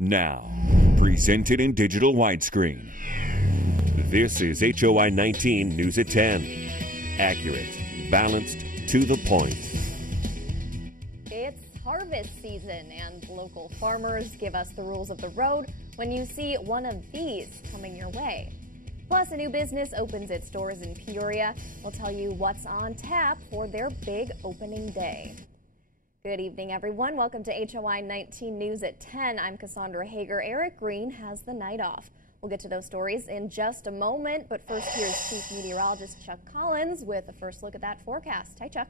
Now, presented in digital widescreen. This is HOI 19 News at 10. Accurate, balanced, to the point. It's harvest season, and local farmers give us the rules of the road when you see one of these coming your way. Plus, a new business opens its doors in Peoria. We'll tell you what's on tap for their big opening day. Good evening, everyone. Welcome to HOI 19 News at 10. I'm Cassandra Hager. Eric Green has the night off. We'll get to those stories in just a moment, but first here's Chief Meteorologist Chuck Collins with a first look at that forecast. Hi, Chuck.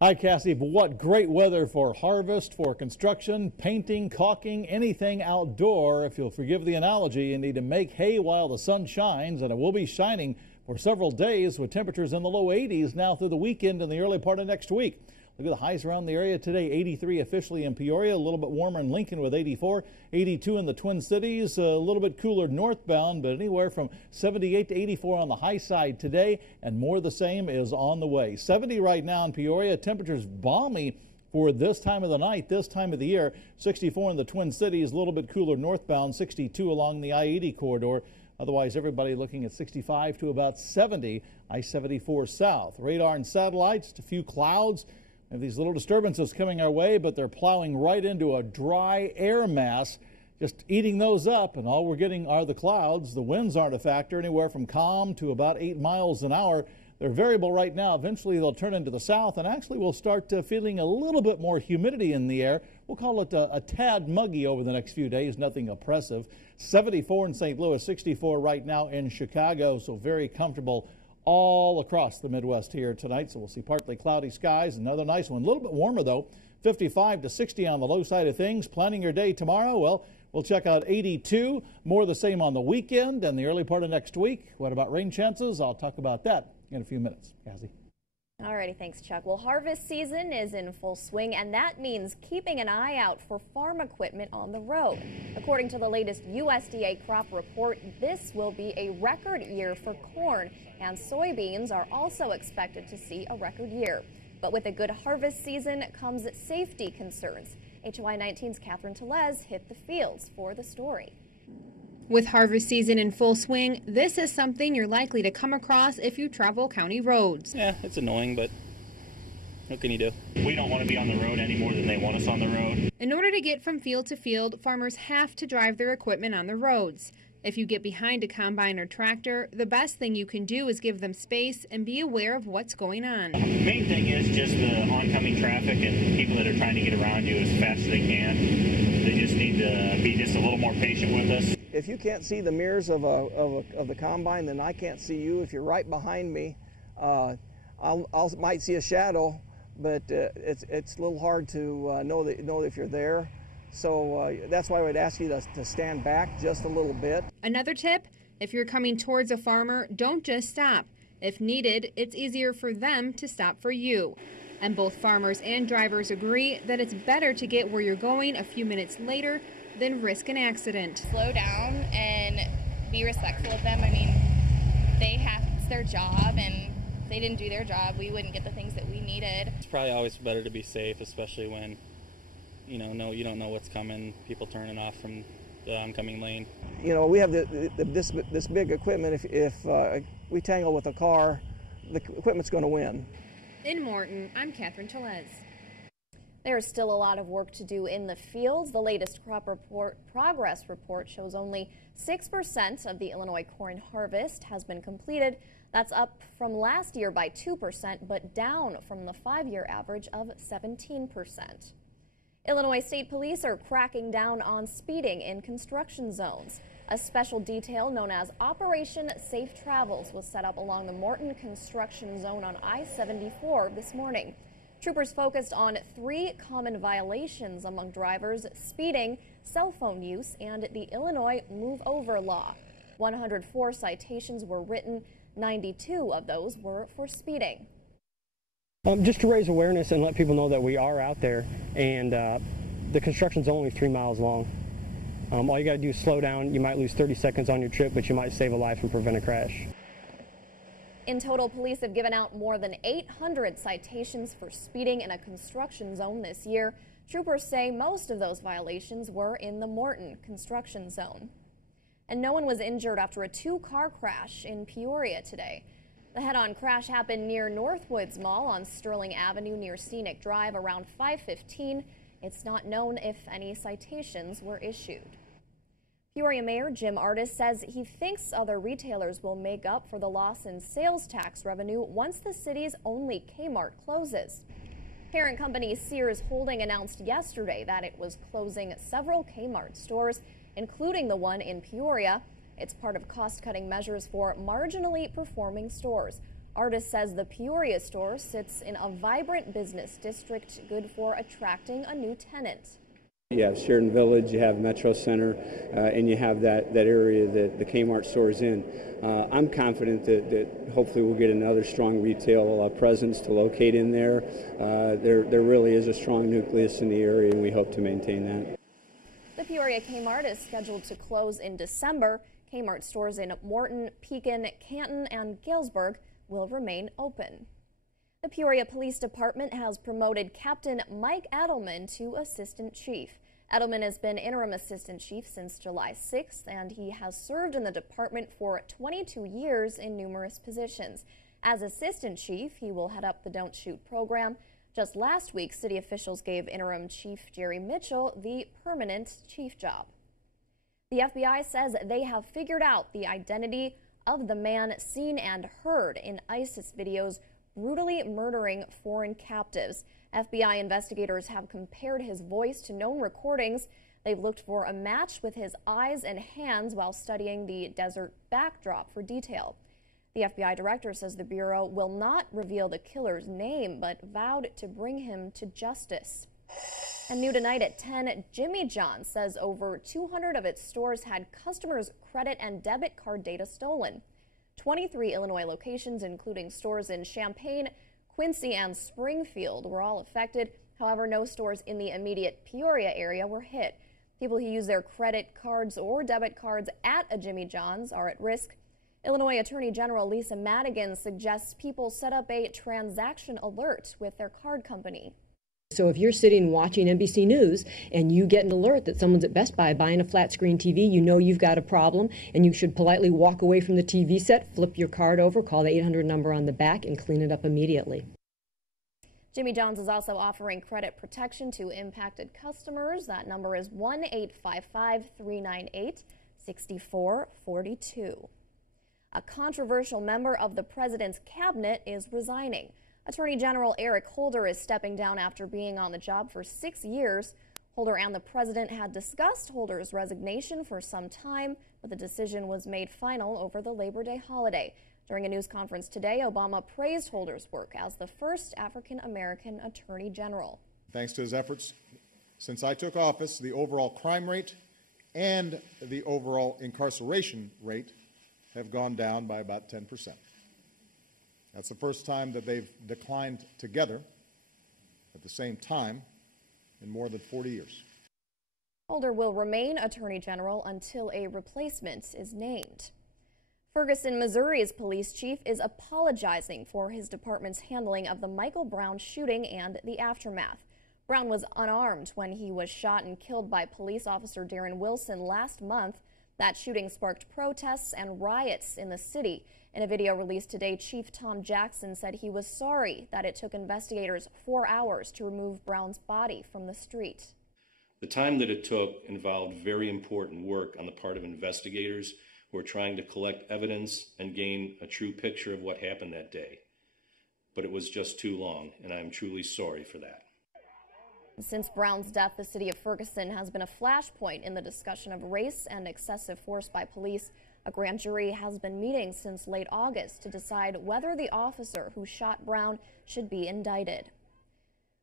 Hi, Cassie. What great weather for harvest, for construction, painting, caulking, anything outdoor. If you'll forgive the analogy, you need to make hay while the sun shines, and it will be shining for several days with temperatures in the low 80s now through the weekend and the early part of next week. Look at the highs around the area today. 83 officially in Peoria, a little bit warmer in Lincoln with 84, 82 in the Twin Cities, a little bit cooler northbound, but anywhere from 78 to 84 on the high side today, and more the same is on the way. 70 right now in Peoria. Temperatures balmy for this time of the night, this time of the year. 64 in the Twin Cities, a little bit cooler northbound, 62 along the I-80 corridor. Otherwise, everybody looking at 65 to about 70, I-74 south. Radar and satellites, just a few clouds. We have these little disturbances coming our way, but they're plowing right into a dry air mass, just eating those up, and all we're getting are the clouds. The winds aren't a factor, anywhere from calm to about 8 miles an hour. They're variable right now. Eventually, they'll turn into the south, and actually we'll start feeling a little bit more humidity in the air. We'll call it a tad muggy over the next few days, nothing oppressive. 74 in St. Louis, 64 right now in Chicago, so very comfortable all across the Midwest here tonight. So we'll see partly cloudy skies. Another nice one. A little bit warmer, though. 55 to 60 on the low side of things. Planning your day tomorrow? Well, we'll check out 82. More the same on the weekend and the early part of next week. What about rain chances? I'll talk about that in a few minutes. Cassie. Alrighty, thanks, Chuck. Well, harvest season is in full swing, and that means keeping an eye out for farm equipment on the road. According to the latest USDA crop report, this will be a record year for corn, and soybeans are also expected to see a record year. But with a good harvest season comes safety concerns. HOI 19's Catherine Tellez hit the fields for the story. With harvest season in full swing, this is something you're likely to come across if you travel county roads. Yeah, it's annoying, but what can you do? We don't want to be on the road any more than they want us on the road. In order to get from field to field, farmers have to drive their equipment on the roads. If you get behind a combine or tractor, the best thing you can do is give them space and be aware of what's going on. The main thing is just the oncoming traffic and people that are trying to get around you as fast as they can. They just need to be just a little more patient with us. If you can't see the mirrors of the combine, then I can't see you. If you're right behind me, I might see a shadow, but it's a little hard to know if you're there. So that's why I would ask you to stand back just a little bit. Another tip, if you're coming towards a farmer, don't just stop. If needed, it's easier for them to stop for you. And both farmers and drivers agree that it's better to get where you're going a few minutes later than risk an accident. Slow down and be respectful of them. I mean, it's their job, and if they didn't do their job, we wouldn't get the things that we needed. It's probably always better to be safe, especially when you don't know what's coming, people turning off from the oncoming lane. You know, we have this big equipment. If we tangle with a car, the equipment's going to win. In Morton, I'm Catherine Tellez. There's still a lot of work to do in the fields. The latest crop progress report shows only 6% of the Illinois corn harvest has been completed. That's up from last year by 2%, but down from the 5-year average of 17%. Illinois State Police are cracking down on speeding in construction zones. A special detail known as Operation Safe Travels was set up along the Morton construction zone on I-74 this morning. Troopers focused on 3 common violations among drivers: speeding, cell phone use, and the Illinois Move Over law. 104 citations were written. 92 of those were for speeding. Just to raise awareness and let people know that we are out there, and the construction's only 3 miles long. All you got to do is slow down. You might lose 30 seconds on your trip, but you might save a life and prevent a crash. In total, police have given out more than 800 citations for speeding in a construction zone this year. Troopers say most of those violations were in the Morton construction zone. And no one was injured after a two-car crash in Peoria today. The head-on crash happened near Northwoods Mall on Sterling Avenue near Scenic Drive around 5:15. It's not known if any citations were issued. Peoria Mayor Jim Ardis says he thinks other retailers will make up for the loss in sales tax revenue once the city's only Kmart closes. Parent company Sears Holding announced yesterday that it was closing several Kmart stores, including the one in Peoria. It's part of cost-cutting measures for marginally performing stores. Ardis says the Peoria store sits in a vibrant business district, good for attracting a new tenant. You have Sheridan Village, you have Metro Center, and you have that area that the Kmart store is in. I'm confident that hopefully we'll get another strong retail presence to locate in there. There really is a strong nucleus in the area, and we hope to maintain that. The Peoria Kmart is scheduled to close in December. Kmart stores in Morton, Pekin, Canton, and Galesburg will remain open. The Peoria Police Department has promoted Captain Mike Edelman to Assistant Chief. Edelman has been interim Assistant Chief since July 6th, and he has served in the department for 22 years in numerous positions. As Assistant Chief, he will head up the Don't Shoot program. Just last week, city officials gave interim Chief Jerry Mitchell the permanent chief job. The FBI says they have figured out the identity of the man seen and heard in ISIS videos brutally murdering foreign captives. FBI investigators have compared his voice to known recordings. They've looked for a match with his eyes and hands while studying the desert backdrop for detail. The FBI director says the Bureau will not reveal the killer's name, but vowed to bring him to justice. And new tonight at 10, Jimmy John's says over 200 of its stores had customers' credit and debit card data stolen. 23 Illinois locations, including stores in Champaign, Quincy, and Springfield, were all affected. However, no stores in the immediate Peoria area were hit. People who use their credit cards or debit cards at a Jimmy John's are at risk. Illinois Attorney General Lisa Madigan suggests people set up a transaction alert with their card company. So if you're sitting watching NBC News and you get an alert that someone's at Best Buy buying a flat screen TV, you know you've got a problem, and you should politely walk away from the TV set, flip your card over, call the 800 number on the back, and clean it up immediately. Jimmy John's is also offering credit protection to impacted customers. That number is 1-855-398-6442. A controversial member of the president's cabinet is resigning. Attorney General Eric Holder is stepping down after being on the job for 6 years. Holder and the president had discussed Holder's resignation for some time, but the decision was made final over the Labor Day holiday. During a news conference today, Obama praised Holder's work as the first African-American Attorney General. Thanks to his efforts, since I took office, the overall crime rate and the overall incarceration rate have gone down by about 10%. That's the first time that they've declined together at the same time in more than 40 years. Holder will remain Attorney General until a replacement is named. Ferguson, Missouri's police chief is apologizing for his department's handling of the Michael Brown shooting and the aftermath. Brown was unarmed when he was shot and killed by police officer Darren Wilson last month. That shooting sparked protests and riots in the city. In a video released today, Chief Tom Jackson said he was sorry that it took investigators 4 hours to remove Brown's body from the street. The time that it took involved very important work on the part of investigators who are trying to collect evidence and gain a true picture of what happened that day. But it was just too long, and I am truly sorry for that. Since Brown's death, the city of Ferguson has been a flashpoint in the discussion of race and excessive force by police. A grand jury has been meeting since late August to decide whether the officer who shot Brown should be indicted.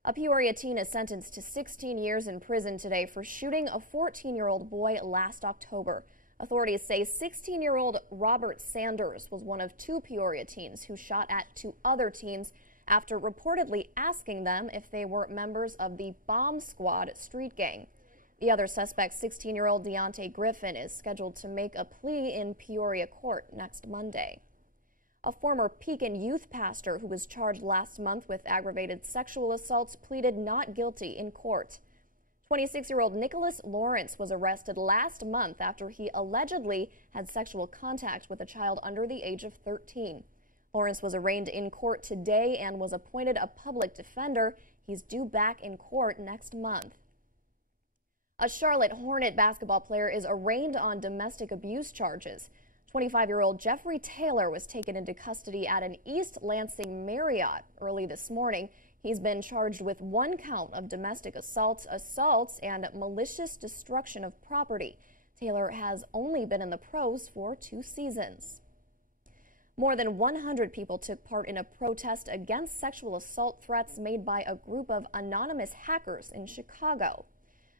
A Peoria teen is sentenced to 16 years in prison today for shooting a 14-year-old boy last October. Authorities say 16-year-old Robert Sanders was one of 2 Peoria teens who shot at 2 other teens after reportedly asking them if they were members of the Bomb Squad street gang. The other suspect, 16-year-old Deontay Griffin, is scheduled to make a plea in Peoria court next Monday. A former Pekin youth pastor who was charged last month with aggravated sexual assaults pleaded not guilty in court. 26-year-old Nicholas Lawrence was arrested last month after he allegedly had sexual contact with a child under the age of 13. Lawrence was arraigned in court today and was appointed a public defender. He's due back in court next month. A Charlotte Hornet basketball player is arraigned on domestic abuse charges. 25-year-old Jeffrey Taylor was taken into custody at an East Lansing Marriott early this morning. He's been charged with 1 count of domestic assaults, and malicious destruction of property. Taylor has only been in the pros for 2 seasons. More than 100 people took part in a protest against sexual assault threats made by a group of anonymous hackers in Chicago.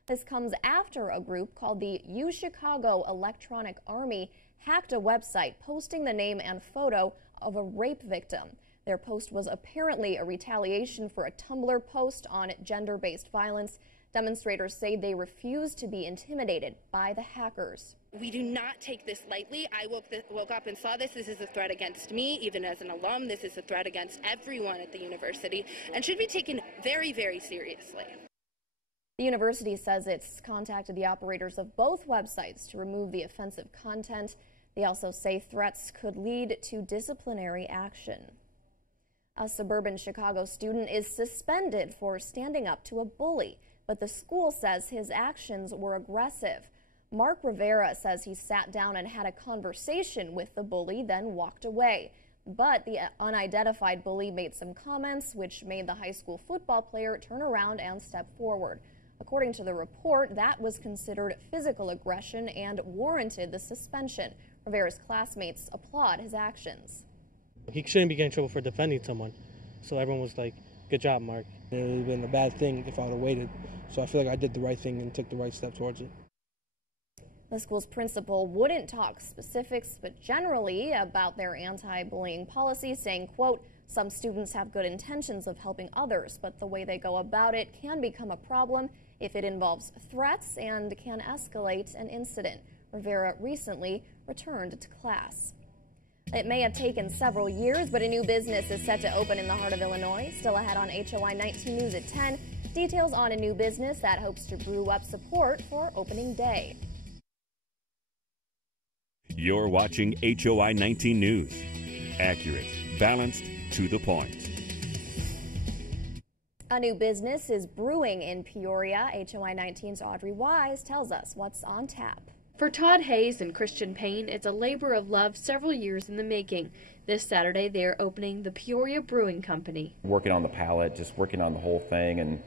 This comes after a group called the UChicago Electronic Army hacked a website posting the name and photo of a rape victim. Their post was apparently a retaliation for a Tumblr post on gender-based violence. Demonstrators say they refuse to be intimidated by the hackers. We do not take this lightly. I woke up and saw this. This is a threat against me, even as an alum. This is a threat against everyone at the university and should be taken very, very seriously. The university says it's contacted the operators of both websites to remove the offensive content. They also say threats could lead to disciplinary action. A suburban Chicago student is suspended for standing up to a bully, but the school says his actions were aggressive. Mark Rivera says he sat down and had a conversation with the bully, then walked away. But the unidentified bully made some comments, which made the high school football player turn around and step forward. According to the report, that was considered physical aggression and warranted the suspension. Rivera's classmates applaud his actions. He shouldn't be getting in trouble for defending someone. So everyone was like, good job, Mark. It would have been a bad thing if I would have waited. So I feel like I did the right thing and took the right step towards it. The school's principal wouldn't talk specifics, but generally about their anti-bullying policy, saying, quote, some students have good intentions of helping others, but the way they go about it can become a problem if it involves threats and can escalate an incident. Rivera recently returned to class. It may have taken several years, but a new business is set to open in the heart of Illinois. Still ahead on HOI 19 News at 10. Details on a new business that hopes to brew up support for opening day. You're watching HOI 19 News. Accurate, balanced, to the point. A new business is brewing in Peoria. HOI 19's Audrey Wise tells us what's on tap. For Todd Hayes and Christian Payne, it's a labor of love several years in the making. This Saturday, they are opening the Peoria Brewing Company. Working on the palate, just working on the whole thing, and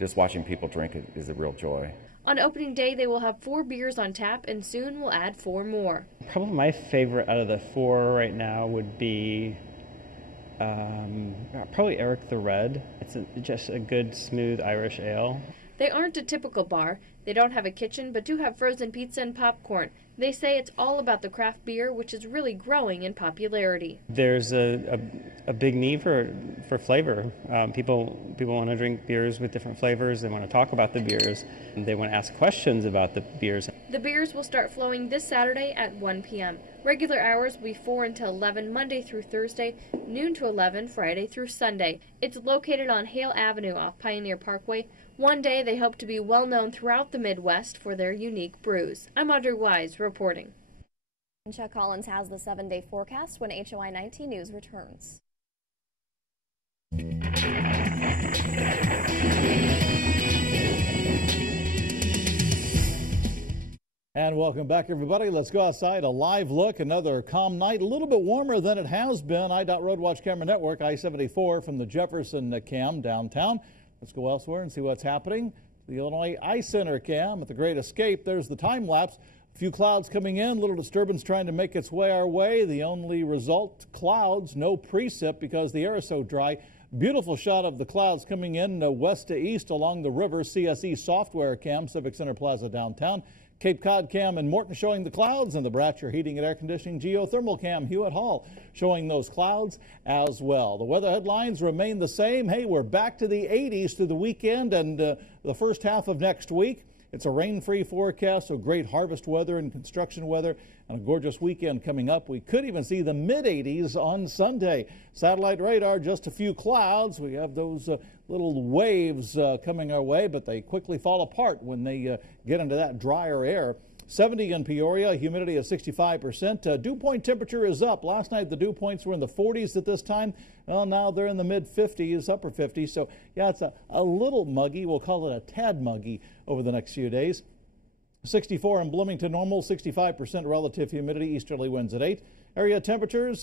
just watching people drink is a real joy. On opening day, they will have 4 beers on tap, and soon will add 4 more. Probably my favorite out of the 4 right now would be probably Eric the Red. It's just a good, smooth Irish ale. They aren't a typical bar. They don't have a kitchen, but do have frozen pizza and popcorn. They say it's all about the craft beer, which is really growing in popularity. There's a big need for flavor. People want to drink beers with different flavors. They want to talk about the beers. And they want to ask questions about the beers. The beers will start flowing this Saturday at 1 p.m. Regular hours will be 4 until 11 Monday through Thursday, noon to 11 Friday through Sunday. It's located on Hale Avenue off Pioneer Parkway. One day they hope to be well known throughout the Midwest for their unique brews. I'm Audrey Wise reporting. And Chuck Collins has the 7-day forecast when HOI 19 News returns. And welcome back, everybody. Let's go outside. A live look. Another calm night. A little bit warmer than it has been. IDOT Road Watch Camera Network, I-74 from the Jefferson cam downtown. Let's go elsewhere and see what's happening. The Illinois Ice Center cam at the Great Escape. There's the time lapse. A few clouds coming in. Little disturbance trying to make its way our way. The only result, clouds. No precip because the air is so dry. Beautiful shot of the clouds coming in west to east along the river. CSE software cam, Civic Center Plaza downtown. Cape Cod cam in Morton showing the clouds, and the Bratcher Heating and Air Conditioning geothermal cam Hewitt Hall showing those clouds as well. The weather headlines remain the same. Hey, we're back to the 80s through the weekend and the first half of next week. It's a rain-free forecast, so great harvest weather and construction weather, and a gorgeous weekend coming up. We could even see the mid-80s on Sunday. Satellite radar, just a few clouds. We have those little waves coming our way, but they quickly fall apart when they get into that drier air. 70 in Peoria, humidity of 65%. Dew point temperature is up. Last night the dew points were in the 40s at this time. Well, now they're in the mid-50s, upper 50s. So, yeah, it's a little muggy. We'll call it a tad muggy over the next few days. 64 in Bloomington, normal, 65% relative humidity, easterly winds at 8. Area temperatures,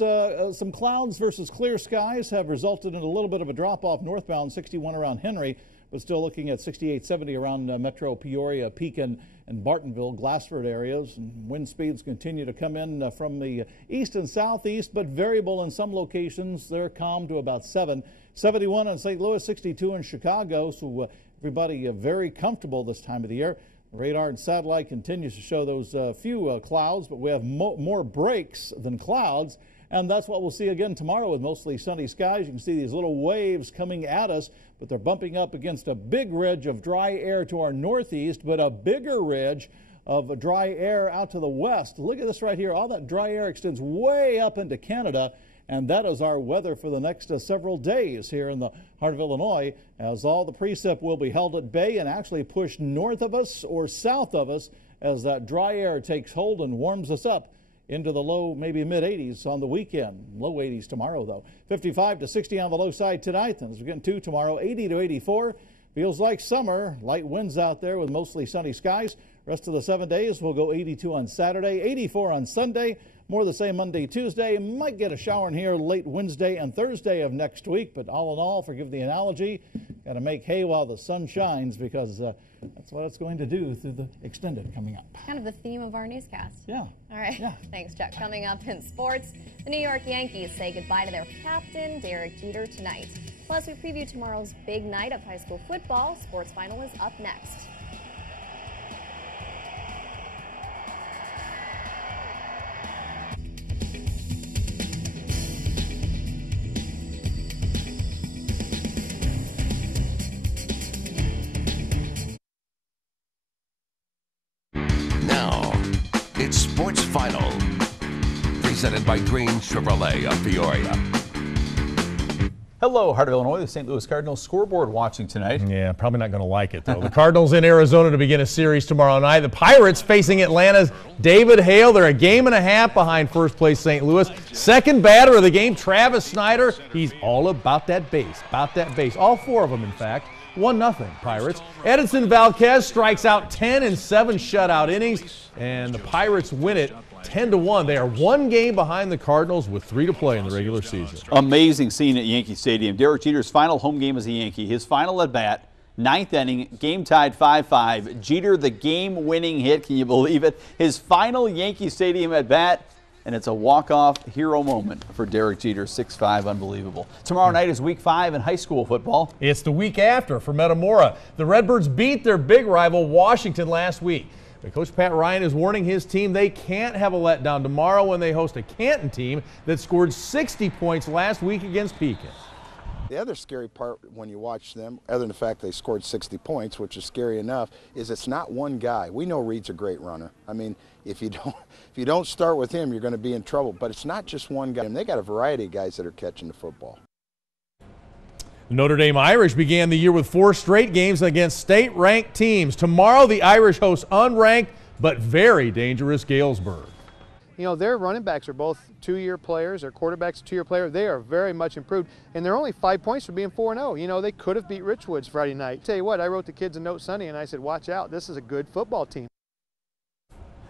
some clouds versus clear skies have resulted in a little bit of a drop-off northbound, 61 around Henry, but still looking at 68, 70 around Metro Peoria, Pekin, and Bartonville, Glassford areas. And wind speeds continue to come in from the east and southeast, but variable in some locations. They're calm to about 7. 71 in St. Louis, 62 in Chicago, so everybody very comfortable this time of the year. The radar and satellite continues to show those few clouds, but we have more breaks than clouds. And that's what we'll see again tomorrow with mostly sunny skies. You can see these little waves coming at us, but they're bumping up against a big ridge of dry air to our northeast, but a bigger ridge of dry air out to the west. Look at this right here. All that dry air extends way up into Canada, and that is our weather for the next several days here in the heart of Illinois, as all the precip will be held at bay and actually pushed north of us or south of us as that dry air takes hold and warms us up into the low, maybe mid-80s on the weekend. Low 80s tomorrow, though. 55 to 60 on the low side tonight. And as we get into tomorrow, 80 to 84. Feels like summer. Light winds out there with mostly sunny skies. Rest of the 7 days, we'll go 82 on Saturday, 84 on Sunday. More the same Monday, Tuesday. Might get a shower in here late Wednesday and Thursday of next week. But all in all, forgive the analogy, got to make hay while the sun shines, because that's what it's going to do through the extended coming up. Kind of the theme of our newscast. Yeah. All right. Yeah. Thanks, Chuck. Coming up in sports, the New York Yankees say goodbye to their captain, Derek Jeter, tonight. Plus, we preview tomorrow's big night of high school football. Sports Final is up next. It's Sports Final, presented by Green Chevrolet of Peoria. Hello, Heart of Illinois, the St. Louis Cardinals scoreboard watching tonight. Yeah, probably not going to like it, though. The Cardinals in Arizona to begin a series tomorrow night. The Pirates facing Atlanta's David Hale. They're a game and a half behind first place St. Louis. Second batter of the game, Travis Snyder. He's all about that base, All four of them, in fact. 1-0 Pirates. Edinson Valdez strikes out 10 in 7 shutout innings, and the Pirates win it 10-1. They are one game behind the Cardinals with 3 to play in the regular season. Amazing scene at Yankee Stadium. Derek Jeter's final home game as a Yankee. His final at bat, 9th inning, game tied 5-5. Jeter, the game-winning hit. Can you believe it? His final Yankee Stadium at bat. And it's a walk-off hero moment for Derek Jeter, 6'5", unbelievable. Tomorrow night is week 5 in high school football. It's the week after for Metamora. The Redbirds beat their big rival Washington last week. But Coach Pat Ryan is warning his team they can't have a letdown tomorrow when they host a Canton team that scored 60 points last week against Pekin. The other scary part when you watch them, other than the fact they scored 60 points, which is scary enough, is it's not one guy. We know Reed's a great runner. I mean, if you don't start with him, you're going to be in trouble. But it's not just one guy. And they got a variety of guys that are catching the football. The Notre Dame Irish began the year with 4 straight games against state-ranked teams. Tomorrow, the Irish host unranked but very dangerous Galesburg. You know, their running backs are both 2-year players. Their quarterback's a 2-year player. They are very much improved, and they're only 5 points from being 4-0. You know, they could have beat Richwoods Friday night. Tell you what, I wrote the kids a note Sunday, and I said, watch out. This is a good football team.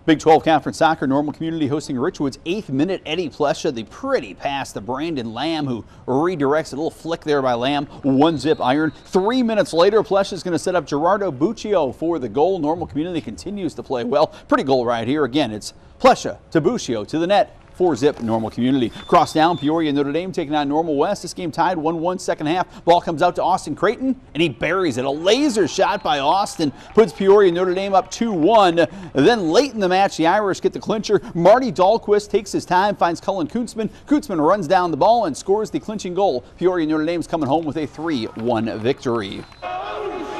Big 12 Conference Soccer, Normal Community hosting Richwoods. 8th minute, Eddie Plesha, the pretty pass to Brandon Lamb, who redirects a little flick there by Lamb. 1-zip iron. 3 minutes later, Plesha is going to set up Gerardo Buccio for the goal. Normal Community continues to play well. Pretty goal right here. Again, it's Plesha to Buccio to the net. 4-zip Normal Community. Cross down, Peoria Notre Dame taking on Normal West. This game tied 1-1 second half. Ball comes out to Austin Creighton, and he buries it. A laser shot by Austin puts Peoria Notre Dame up 2-1. Then late in the match, the Irish get the clincher. Marty Dahlquist takes his time, finds Cullen Kuntzman. Kuntzman runs down the ball and scores the clinching goal. Peoria Notre Dame's coming home with a 3-1 victory.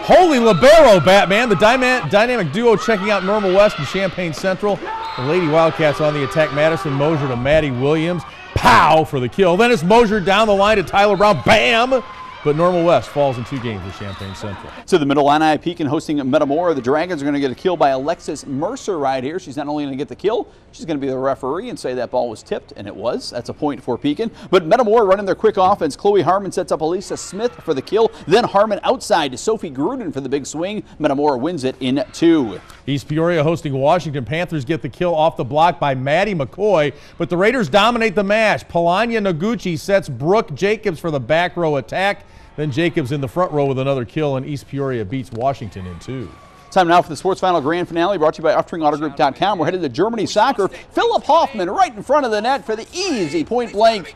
Holy libero, Batman. The dynamic duo checking out Normal West and Champaign Central. The Lady Wildcats on the attack. Madison Mosier to Maddie Williams. Pow for the kill. Then it's Mosier down the line to Tyler Brown. Bam! But Normal West falls in 2 games with Champaign Central. So the Middle Illini Pekin hosting Metamora. The Dragons are going to get a kill by Alexis Mercer right here. She's not only going to get the kill, she's going to be the referee and say that ball was tipped, and it was. That's a point for Pekin. But Metamora running their quick offense. Chloe Harmon sets up Elisa Smith for the kill. Then Harmon outside to Sophie Gruden for the big swing. Metamora wins it in 2. East Peoria hosting Washington. Panthers get the kill off the block by Maddie McCoy, but the Raiders dominate the match. Palanya Noguchi sets Brooke Jacobs for the back row attack. Then Jacobs in the front row with another kill, and East Peoria beats Washington in 2. Time now for the Sports Final Grand Finale, brought to you by UfTringAutoGroup.com. We're headed to Germany soccer. Philip Hoffman right in front of the net for the easy point-blank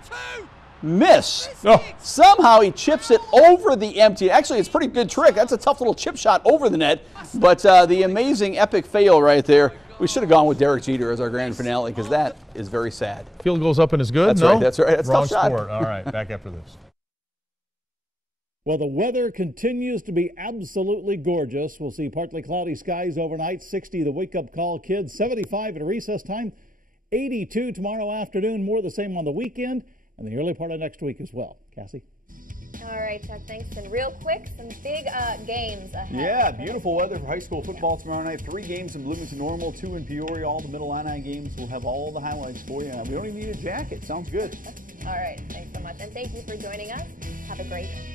miss. Oh. Somehow he chips it over the empty. Actually, it's a pretty good trick. That's a tough little chip shot over the net. But the amazing epic fail right there. We should have gone with Derek Jeter as our grand finale because that is very sad. Field goes up and is good? That's no? right. That's right. That's Wrong a tough shot. sport. All right, back after this. Well, the weather continues to be absolutely gorgeous. We'll see partly cloudy skies overnight, 60 the wake-up call, kids, 75 at recess time, 82 tomorrow afternoon, more the same on the weekend, and the early part of next week as well. Cassie? All right, Chuck, thanks. And real quick, some big games ahead. Yeah, beautiful weather for high school football tomorrow night. 3 games in Bloomington Normal, 2 in Peoria. All the Middle Illini games. We'll have all the highlights for you. We don't even need a jacket. Sounds good. All right, thanks so much. And thank you for joining us. Have a great day.